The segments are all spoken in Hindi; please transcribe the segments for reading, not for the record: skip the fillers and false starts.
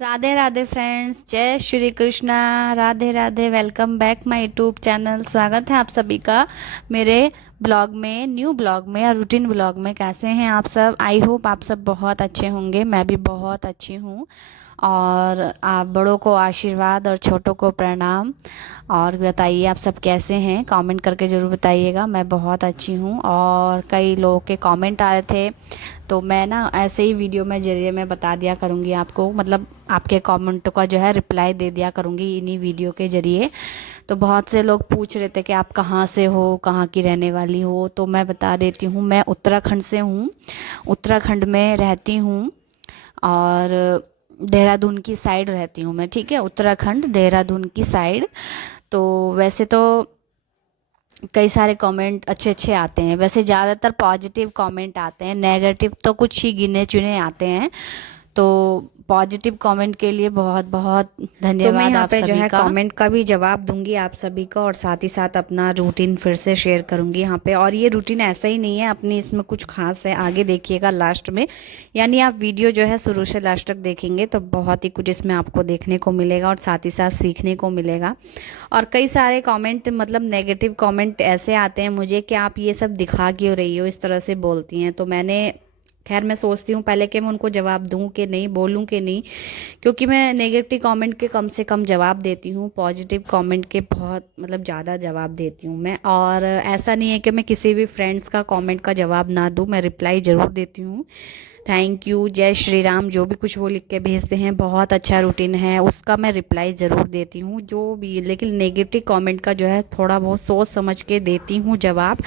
राधे राधे फ्रेंड्स, जय Shri Krishna. Radhe Radhe. Welcome back my YouTube channel. स्वागत है आप सभी का मेरे ब्लॉग में, न्यू ब्लॉग में और रूटीन ब्लॉग में। कैसे हैं आप सब? आई होप आप सब बहुत अच्छे होंगे। मैं भी बहुत अच्छी हूँ। और आप बड़ों को आशीर्वाद और छोटों को प्रणाम। और बताइए आप सब कैसे हैं? कमेंट करके ज़रूर बताइएगा। मैं बहुत अच्छी हूँ। और कई लोगों के कमेंट आ रहे थे, तो मैं ना ऐसे ही वीडियो में जरिए मैं बता दिया करूँगी आपको, मतलब आपके कमेंट का जो है रिप्लाई दे दिया करूँगी इन्हीं वीडियो के जरिए। तो बहुत से लोग पूछ रहे थे कि आप कहाँ से हो, कहाँ की रहने वाली हो। तो मैं बता देती हूँ, मैं उत्तराखंड से हूँ। उत्तराखंड में रहती हूँ। और देहरादून की साइड रहती हूँ मैं। ठीक है, उत्तराखंड देहरादून की साइड। तो वैसे तो कई सारे कमेंट अच्छे अच्छे आते हैं। वैसे ज़्यादातर पॉजिटिव कमेंट आते हैं, नेगेटिव तो कुछ ही गिने चुने आते हैं। तो पॉजिटिव कमेंट के लिए बहुत बहुत तो मैं धन्यवाद यहाँ आप पे जो सभी है का। कमेंट का भी जवाब दूंगी आप सभी का, और साथ ही साथ अपना रूटीन फिर से शेयर करूंगी यहाँ पे। और ये रूटीन ऐसा ही नहीं है अपनी, इसमें कुछ खास है, आगे देखिएगा लास्ट में। यानी आप वीडियो जो है शुरू से लास्ट तक देखेंगे तो बहुत ही कुछ इसमें आपको देखने को मिलेगा और साथ ही साथ सीखने को मिलेगा। और कई सारे कमेंट, मतलब नेगेटिव कमेंट ऐसे आते हैं मुझे कि आप ये सब दिखा क्यों रही हो, इस तरह से बोलती हैं। तो मैंने, खैर मैं सोचती हूँ पहले कि मैं उनको जवाब दूँ कि नहीं, बोलूँ कि नहीं। क्योंकि मैं नेगेटिव कमेंट के कम से कम जवाब देती हूँ, पॉजिटिव कमेंट के बहुत मतलब ज़्यादा जवाब देती हूँ मैं। और ऐसा नहीं है कि मैं किसी भी फ्रेंड्स का कमेंट का जवाब ना दूँ, मैं रिप्लाई ज़रूर देती हूँ। थैंक यू, जय श्री राम, जो भी कुछ वो लिख के भेजते हैं, बहुत अच्छा रूटीन है, उसका मैं रिप्लाई ज़रूर देती हूँ जो भी। लेकिन नेगेटिव कमेंट का जो है थोड़ा बहुत सोच समझ के देती हूँ जवाब।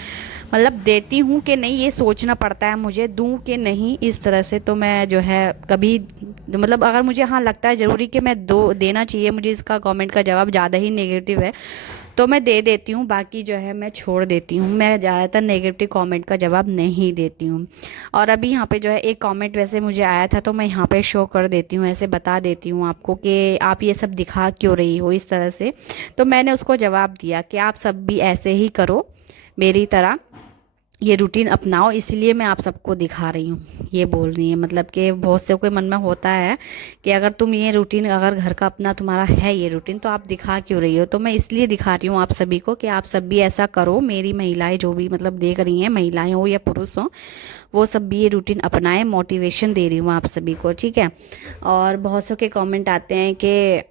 मतलब देती हूँ कि नहीं, ये सोचना पड़ता है मुझे, दूँ कि नहीं, इस तरह से। तो मैं जो है कभी, मतलब अगर मुझे हाँ लगता है ज़रूरी कि मैं दो देना चाहिए मुझे इसका कमेंट का जवाब, ज़्यादा ही नेगेटिव है, तो मैं दे देती हूँ। बाकी जो है मैं छोड़ देती हूँ। मैं ज़्यादातर नेगेटिव कमेंट का जवाब नहीं देती हूँ। और अभी यहाँ पे जो है एक कमेंट वैसे मुझे आया था, तो मैं यहाँ पे शो कर देती हूँ, ऐसे बता देती हूँ आपको कि आप ये सब दिखा क्यों रही हो, इस तरह से। तो मैंने उसको जवाब दिया कि आप सब भी ऐसे ही करो मेरी तरह, ये रूटीन अपनाओ, इसलिए मैं आप सबको दिखा रही हूँ, ये बोल रही है। मतलब कि बहुत से कोई मन में होता है कि अगर तुम ये रूटीन, अगर घर का अपना तुम्हारा है ये रूटीन, तो आप दिखा क्यों रही हो। तो मैं इसलिए दिखा रही हूँ आप सभी को कि आप सब भी ऐसा करो। मेरी महिलाएं जो भी मतलब देख रही हैं, महिलाएं हो या पुरुष हो, वो सब भी ये रूटीन अपनाएं। मोटिवेशन दे रही हूँ आप सभी को, ठीक है। और बहुत सौ के कमेंट आते हैं कि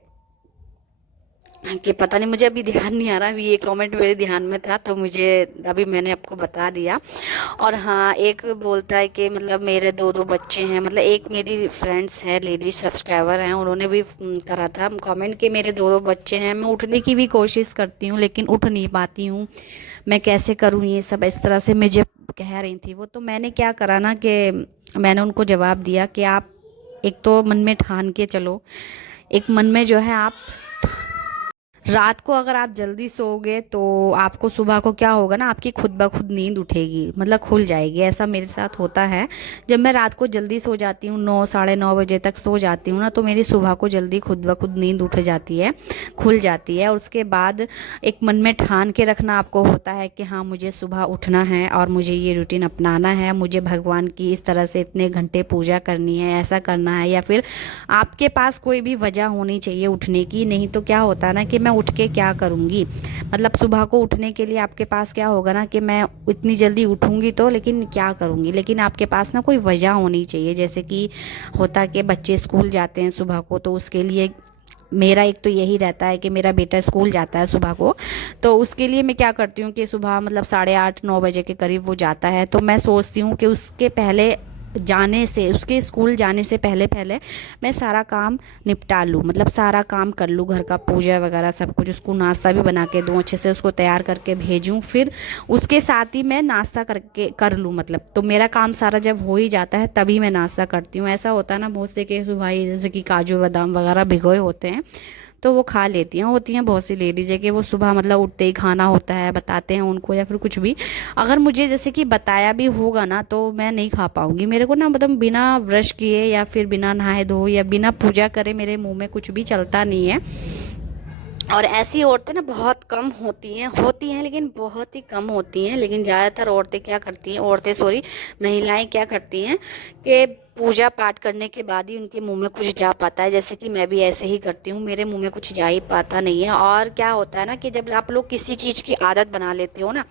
पता नहीं, मुझे अभी ध्यान नहीं आ रहा, अभी ये कमेंट मेरे ध्यान में था तो मुझे, अभी मैंने आपको बता दिया। और हाँ, एक बोलता है कि मतलब मेरे दो दो बच्चे हैं। मतलब एक मेरी फ्रेंड्स है, लेडी सब्सक्राइबर हैं, उन्होंने भी करा था कमेंट कि मेरे दो दो बच्चे हैं, मैं उठने की भी कोशिश करती हूँ लेकिन उठ नहीं पाती हूँ, मैं कैसे करूँ ये सब, इस तरह से मुझे कह रही थी वो। तो मैंने क्या करा ना कि मैंने उनको जवाब दिया कि आप एक तो मन में ठान के चलो, एक मन में जो है आप, रात को अगर आप जल्दी सोओगे तो आपको सुबह को क्या होगा ना, आपकी खुद ब खुद नींद उठेगी, मतलब खुल जाएगी। ऐसा मेरे साथ होता है। जब मैं रात को जल्दी सो जाती हूँ, 9 साढ़े 9 बजे तक सो जाती हूँ ना, तो मेरी सुबह को जल्दी खुद ब खुद नींद उठ जाती है, खुल जाती है। और उसके बाद एक मन में ठान के रखना आपको होता है कि हाँ, मुझे सुबह उठना है और मुझे ये रूटीन अपनाना है, मुझे भगवान की इस तरह से इतने घंटे पूजा करनी है, ऐसा करना है। या फिर आपके पास कोई भी वजह होनी चाहिए उठने की, नहीं तो क्या होता है ना कि मैं उठ के क्या करूँगी। मतलब सुबह को उठने के लिए आपके पास क्या होगा ना कि मैं इतनी जल्दी उठूँगी तो, लेकिन क्या करूँगी। लेकिन आपके पास ना कोई वजह होनी चाहिए, जैसे कि होता कि बच्चे स्कूल जाते हैं सुबह को, तो उसके लिए मेरा एक तो यही रहता है कि मेरा बेटा स्कूल जाता है सुबह को, तो उसके लिए मैं क्या करती हूँ कि सुबह मतलब 8:30 9 बजे के करीब वो जाता है, तो मैं सोचती हूँ कि उसके पहले जाने से, उसके स्कूल जाने से पहले पहले मैं सारा काम निपटा लूँ, मतलब सारा काम कर लूँ, घर का पूजा वगैरह सब कुछ, उसको नाश्ता भी बना के दूँ, अच्छे से उसको तैयार करके भेजूँ, फिर उसके साथ ही मैं नाश्ता करके कर लूँ। मतलब तो मेरा काम सारा जब हो ही जाता है तभी मैं नाश्ता करती हूँ। ऐसा होता है ना बहुत से के सुबह जैसे कि काजू बादाम वगैरह भिगोए होते हैं, तो वो खा लेती हैं, होती हैं बहुत सी लेडीज है कि वो सुबह मतलब उठते ही खाना होता है, बताते हैं उनको, या फिर कुछ भी। अगर मुझे जैसे कि बताया भी होगा ना तो मैं नहीं खा पाऊंगी। मेरे को ना मतलब बिना ब्रश किए या फिर बिना नहाए धोए या बिना पूजा करे मेरे मुंह में कुछ भी चलता नहीं है। और ऐसी औरतें ना बहुत कम होती हैं लेकिन बहुत ही कम होती हैं। लेकिन ज़्यादातर औरतें क्या करती हैं, औरतें सॉरी, महिलाएं क्या करती हैं कि पूजा पाठ करने के बाद ही उनके मुंह में कुछ जा पाता है। जैसे कि मैं भी ऐसे ही करती हूँ, मेरे मुंह में कुछ जा ही पाता नहीं है। और क्या होता है ना कि जब आप लोग किसी चीज़ की आदत बना लेते हो ना,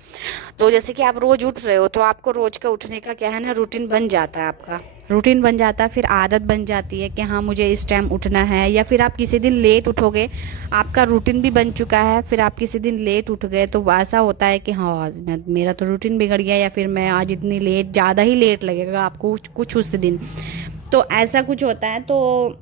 तो जैसे कि आप रोज़ उठ रहे हो तो आपको रोज़ का उठने का क्या है ना, रूटीन बन जाता है, आपका रूटीन बन जाता है, फिर आदत बन जाती है कि हाँ मुझे इस टाइम उठना है। या फिर आप किसी दिन लेट उठोगे, आपका रूटीन भी बन चुका है, फिर आप किसी दिन लेट उठ गए तो ऐसा होता है कि हाँ आज मेरा तो रूटीन बिगड़ गया, या फिर मैं आज इतनी लेट, ज़्यादा ही लेट लगेगा आपको कुछ उस दिन, तो ऐसा कुछ होता है। तो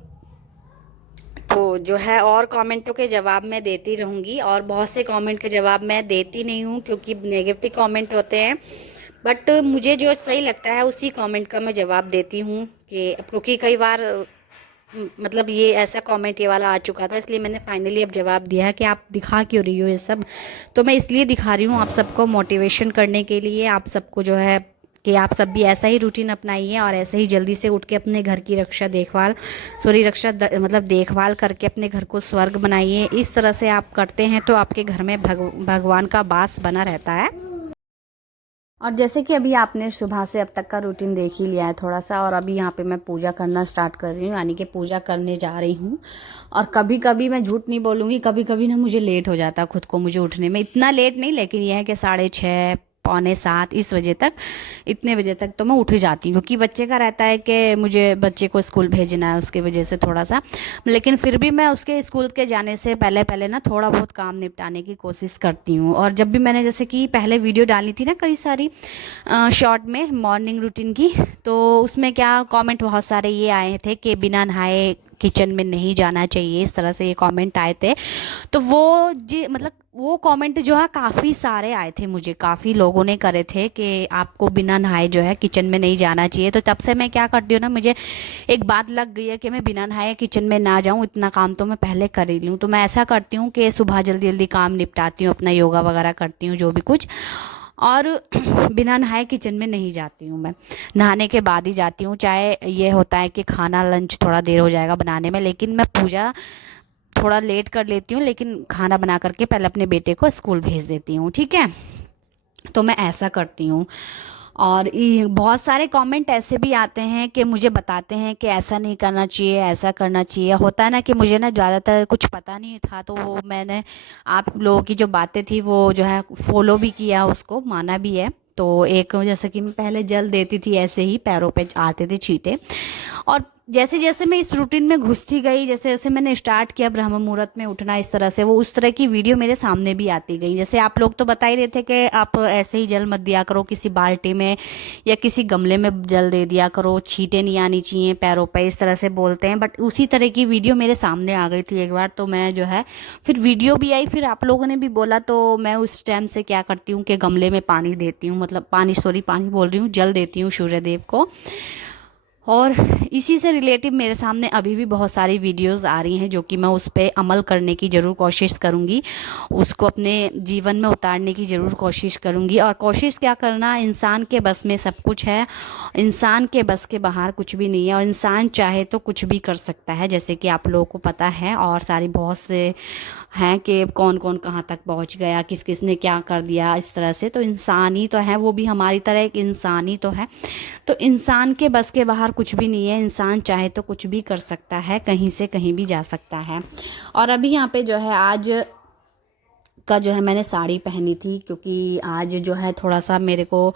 जो है और कमेंटों के जवाब मैं देती रहूँगी, और बहुत से कमेंट के जवाब मैं देती नहीं हूँ क्योंकि नेगेटिव कमेंट होते हैं। बट मुझे जो सही लगता है उसी कमेंट का मैं जवाब देती हूँ, कि क्योंकि कई बार मतलब ये ऐसा कमेंट ये वाला आ चुका था, इसलिए मैंने फाइनली अब जवाब दिया है कि आप दिखा क्यों रही हो ये सब। तो मैं इसलिए दिखा रही हूँ आप सबको मोटिवेशन करने के लिए, आप सबको जो है कि आप सब भी ऐसा ही रूटीन अपनाइए और ऐसे ही जल्दी से उठ के अपने घर की मतलब देखभाल करके अपने घर को स्वर्ग बनाइए। इस तरह से आप करते हैं तो आपके घर में भगवान का वास बना रहता है। और जैसे कि अभी आपने सुबह से अब तक का रूटीन देख ही लिया है थोड़ा सा, और अभी यहाँ पे मैं पूजा करना स्टार्ट कर रही हूँ, यानी कि पूजा करने जा रही हूँ। और कभी कभी मैं झूठ नहीं बोलूँगी, कभी कभी ना मुझे लेट हो जाता खुद को मुझे उठने में, इतना लेट नहीं, लेकिन यह है कि 6:30 पौने 7 इस बजे तक, इतने बजे तक तो मैं उठ ही जाती हूँ, क्योंकि बच्चे का रहता है कि मुझे बच्चे को स्कूल भेजना है, उसकी वजह से थोड़ा सा। लेकिन फिर भी मैं उसके स्कूल के जाने से पहले पहले ना थोड़ा बहुत काम निपटाने की कोशिश करती हूँ। और जब भी मैंने जैसे कि पहले वीडियो डाली थी ना कई सारी शॉर्ट में मॉर्निंग रूटीन की, तो उसमें क्या कमेंट बहुत सारे ये आए थे कि बिना नहाए किचन में नहीं जाना चाहिए, इस तरह से ये कमेंट आए थे। तो वो जी मतलब वो कमेंट जो है काफ़ी सारे आए थे, मुझे काफ़ी लोगों ने करे थे कि आपको बिना नहाए जो है किचन में नहीं जाना चाहिए। तो तब से मैं क्या करती हूँ ना, मुझे एक बात लग गई है कि मैं बिना नहाए किचन में ना जाऊँ, इतना काम तो मैं पहले कर ही लूँ। तो मैं ऐसा करती हूँ कि सुबह जल्दी जल्दी काम निपटाती हूँ, अपना योगा वगैरह करती हूँ जो भी कुछ, और बिना नहाए किचन में नहीं जाती हूँ मैं, नहाने के बाद ही जाती हूँ। चाहे ये होता है कि खाना लंच थोड़ा देर हो जाएगा बनाने में, लेकिन मैं पूजा थोड़ा लेट कर लेती हूँ, लेकिन खाना बना करके पहले अपने बेटे को स्कूल भेज देती हूँ, ठीक है। तो मैं ऐसा करती हूँ। और बहुत सारे कमेंट ऐसे भी आते हैं कि मुझे बताते हैं कि ऐसा नहीं करना चाहिए, ऐसा करना चाहिए। होता है ना कि मुझे ना ज़्यादातर कुछ पता नहीं था, तो वो मैंने आप लोगों की जो बातें थी वो जो है फॉलो भी किया, उसको माना भी है। तो एक जैसे कि मैं पहले जल देती थी, ऐसे ही पैरों पे आते थे छींटे, और जैसे जैसे मैं इस रूटीन में घुसती गई, जैसे जैसे मैंने स्टार्ट किया ब्रह्म मुहूर्त में उठना इस तरह से, वो उस तरह की वीडियो मेरे सामने भी आती गई। जैसे आप लोग तो बता ही रहे थे कि आप ऐसे ही जल मत दिया करो किसी बाल्टी में या किसी गमले में जल दे दिया करो, छींटे नहीं आनी चाहिए पैरों पे, इस तरह से बोलते हैं। बट उसी तरह की वीडियो मेरे सामने आ गई थी एक बार, तो मैं जो है फिर वीडियो भी आई, फिर आप लोगों ने भी बोला, तो मैं उस टाइम से क्या करती हूँ कि गमले में पानी देती हूँ, मतलब पानी बोल रही हूँ, जल देती हूँ सूर्य देव को। और इसी से रिलेटिव मेरे सामने अभी भी बहुत सारी वीडियोस आ रही हैं, जो कि मैं उस पर अमल करने की ज़रूर कोशिश करूँगी, उसको अपने जीवन में उतारने की ज़रूर कोशिश करूँगी। और कोशिश क्या करना, इंसान के बस में सब कुछ है, इंसान के बस के बाहर कुछ भी नहीं है, और इंसान चाहे तो कुछ भी कर सकता है, जैसे कि आप लोगों को पता है। और सारी बहुत से हैं कि कौन कौन कहाँ तक पहुँच गया, किस किस ने क्या कर दिया, इस तरह से। तो इंसान ही तो है, वो भी हमारी तरह एक इंसान ही तो है। तो इंसान के बस के बाहर कुछ भी नहीं है, इंसान चाहे तो कुछ भी कर सकता है, कहीं से कहीं भी जा सकता है। और अभी यहाँ पे जो है आज का जो है मैंने साड़ी पहनी थी, क्योंकि आज जो है थोड़ा सा मेरे को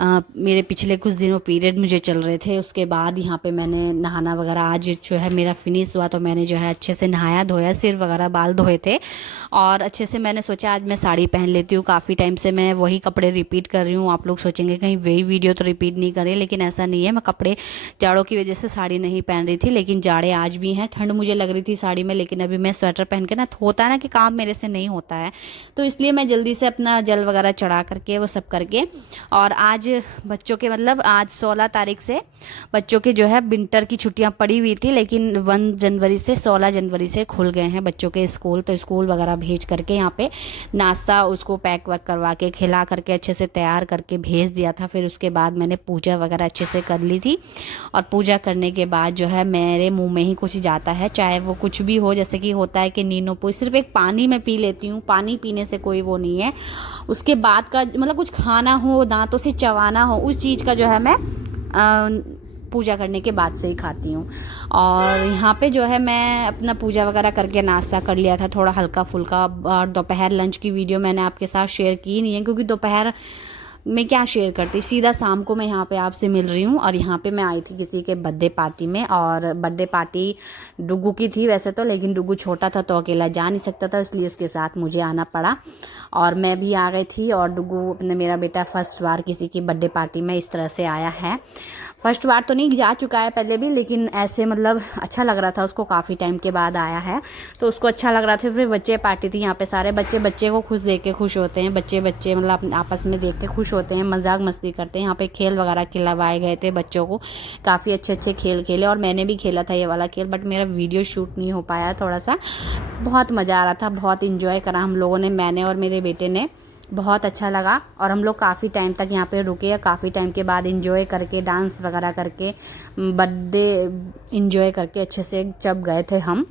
मेरे पिछले कुछ दिनों पीरियड मुझे चल रहे थे, उसके बाद यहाँ पे मैंने नहाना वगैरह आज जो है मेरा फिनिश हुआ, तो मैंने जो है अच्छे से नहाया धोया, सिर वगैरह बाल धोए थे, और अच्छे से मैंने सोचा आज मैं साड़ी पहन लेती हूँ। काफ़ी टाइम से मैं वही कपड़े रिपीट कर रही हूँ, आप लोग सोचेंगे कहीं वही वीडियो तो रिपीट नहीं करे, लेकिन ऐसा नहीं है। मैं कपड़े जाड़ों की वजह से साड़ी नहीं पहन रही थी, लेकिन जाड़े आज भी हैं, ठंड मुझे लग रही थी साड़ी में, लेकिन अभी मैं स्वेटर पहन के ना, होता है ना कि काम मेरे से नहीं होता है, तो इसलिए मैं जल्दी से अपना जल वगैरह चढ़ा करके वो सब करके। और आज बच्चों के मतलब आज 16 तारीख से बच्चों के जो है विंटर की छुट्टियां पड़ी हुई थी, लेकिन 1 जनवरी से 16 जनवरी से खुल गए हैं बच्चों के स्कूल। तो स्कूल वगैरह भेज करके यहाँ पे नाश्ता उसको पैक वैक करवा के खिला करके अच्छे से तैयार करके भेज दिया था। फिर उसके बाद मैंने पूजा वगैरह अच्छे से कर ली थी, और पूजा करने के बाद जो है मेरे मुँह में ही कुछ जाता है, चाहे वो कुछ भी हो। जैसे कि होता है कि नीनो पोई सिर्फ एक पानी में पी लेती हूँ, पानी पीने से कोई वो नहीं है। उसके बाद का मतलब कुछ खाना हो, दांतों से चबाना हो, उस चीज़ का जो है मैं पूजा करने के बाद से ही खाती हूँ। और यहाँ पे जो है मैं अपना पूजा वगैरह करके नाश्ता कर लिया था थोड़ा हल्का फुल्का। और दोपहर लंच की वीडियो मैंने आपके साथ शेयर की नहीं है, क्योंकि दोपहर मैं क्या शेयर करती, सीधा शाम को मैं यहाँ पे आपसे मिल रही हूँ। और यहाँ पे मैं आई थी किसी के बर्थडे पार्टी में, और बर्थडे पार्टी डुगू की थी वैसे तो, लेकिन डुगू छोटा था तो अकेला जा नहीं सकता था, इसलिए उसके साथ मुझे आना पड़ा। और मैं भी आ गई थी। और डुगू अपने, मेरा बेटा फर्स्ट बार किसी की बर्थडे पार्टी में इस तरह से आया है। फर्स्ट बार तो नहीं, जा चुका है पहले भी, लेकिन ऐसे मतलब अच्छा लग रहा था उसको, काफ़ी टाइम के बाद आया है तो उसको अच्छा लग रहा था। फिर बच्चे पार्टी थी यहाँ पे, सारे बच्चे बच्चे को खुश देख के खुश होते हैं, बच्चे मतलब आपस में देख के खुश होते हैं, मजाक मस्ती करते हैं। यहाँ पे खेल वगैरह खिलवाए गए थे बच्चों को, काफ़ी अच्छे अच्छे खेल खेले, और मैंने भी खेला था ये वाला खेल, बट मेरा वीडियो शूट नहीं हो पाया थोड़ा सा। बहुत मज़ा आ रहा था, बहुत इंजॉय करा हम लोगों ने, मैंने और मेरे बेटे ने, बहुत अच्छा लगा। और हम लोग काफ़ी टाइम तक यहाँ पे रुके, काफ़ी टाइम के बाद इंजॉय करके, डांस वगैरह करके, बर्थडे इंजॉय करके अच्छे से जब गए थे हम।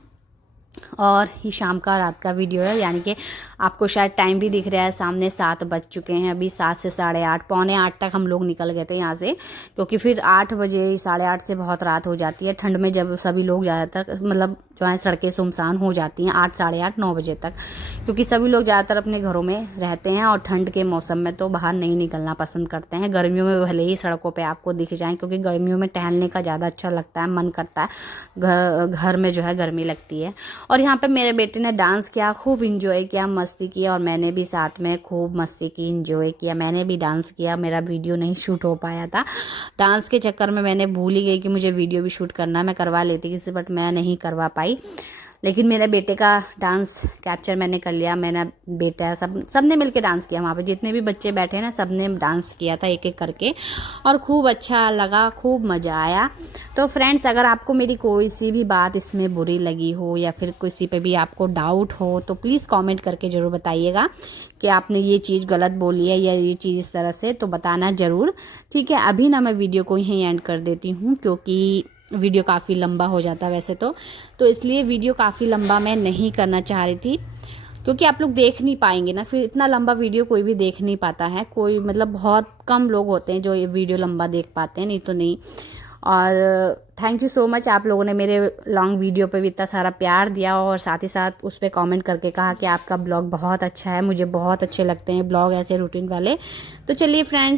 और ये शाम का रात का वीडियो है, यानी कि आपको शायद टाइम भी दिख रहा है, सामने 7 बज चुके हैं अभी, 7 से 8:30, पौने 8 तक हम लोग निकल गए थे यहाँ से, क्योंकि फिर 8 बजे 8:30 से बहुत रात हो जाती है ठंड में, जब सभी लोग ज़्यादातर मतलब जो है सड़कें सुनसान हो जाती हैं 8, 8:30, 9 बजे तक, क्योंकि सभी लोग ज़्यादातर अपने घरों में रहते हैं और ठंड के मौसम में तो बाहर नहीं निकलना पसंद करते हैं। गर्मियों में भले ही सड़कों पे आपको दिख जाएं, क्योंकि गर्मियों में टहलने का ज़्यादा अच्छा लगता है, मन करता है, घर में जो है गर्मी लगती है। और यहाँ पे मेरे बेटे ने डांस किया, खूब इंजॉय किया, मस्ती की, और मैंने भी साथ में खूब मस्ती की, इंजॉय किया, मैंने भी डांस किया। मेरा वीडियो नहीं शूट हो पाया था, डांस के चक्कर में मैंने भूल ही गई कि मुझे वीडियो भी शूट करना, मैं करवा लेती किसी, बट मैं नहीं करवा पाई। लेकिन मेरे बेटे का डांस कैप्चर मैंने कर लिया, मैंने बेटा सबने मिलके डांस किया, वहाँ पे जितने भी बच्चे बैठे ना सबने डांस किया था एक एक करके, और खूब अच्छा लगा, खूब मज़ा आया। तो फ्रेंड्स, अगर आपको मेरी कोई सी भी बात इसमें बुरी लगी हो, या फिर किसी पे भी आपको डाउट हो, तो प्लीज़ कमेंट करके ज़रूर बताइएगा कि आपने ये चीज़ गलत बोली है या ये चीज़ इस तरह से, तो बताना ज़रूर, ठीक है। अभी ना मैं वीडियो को यहीं एंड कर देती हूँ, क्योंकि वीडियो काफ़ी लंबा हो जाता है वैसे तो इसलिए वीडियो काफ़ी लंबा मैं नहीं करना चाह रही थी, क्योंकि आप लोग देख नहीं पाएंगे ना, फिर इतना लंबा वीडियो कोई भी देख नहीं पाता है, कोई मतलब बहुत कम लोग होते हैं जो ये वीडियो लंबा देख पाते हैं, नहीं तो नहीं। और थैंक यू सो मच, आप लोगों ने मेरे लॉन्ग वीडियो पे भी इतना सारा प्यार दिया, और साथ ही साथ उस पर कमेंट करके कहा कि आपका ब्लॉग बहुत अच्छा है, मुझे बहुत अच्छे लगते हैं ब्लॉग ऐसे रूटीन वाले। तो चलिए फ्रेंड्स,